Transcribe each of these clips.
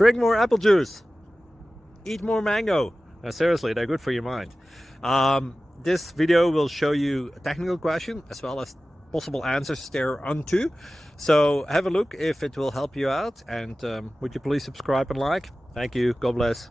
Drink more apple juice. Eat more mango. Seriously, they're good for your mind. This video will show you a technical question as well as possible answers thereunto. So have a look if it will help you out, and would you please subscribe and like? Thank you. God bless.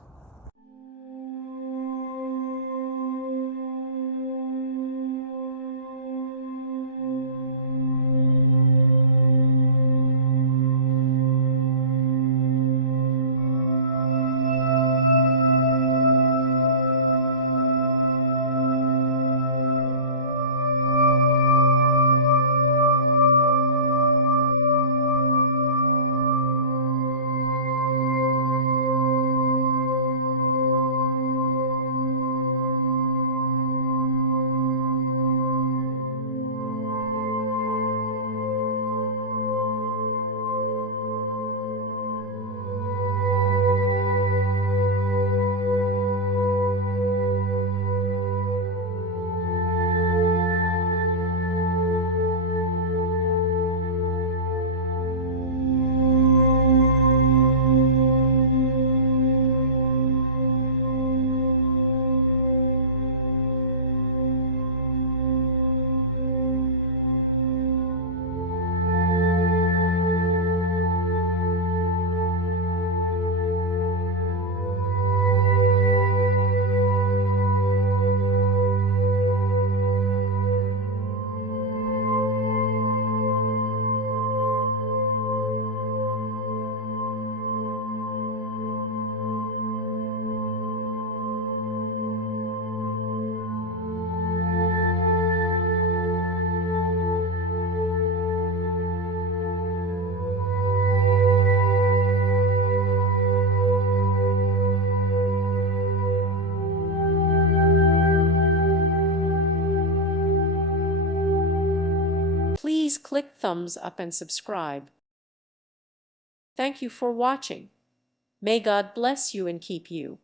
Please click thumbs up and subscribe. Thank you for watching. May God bless you and keep you.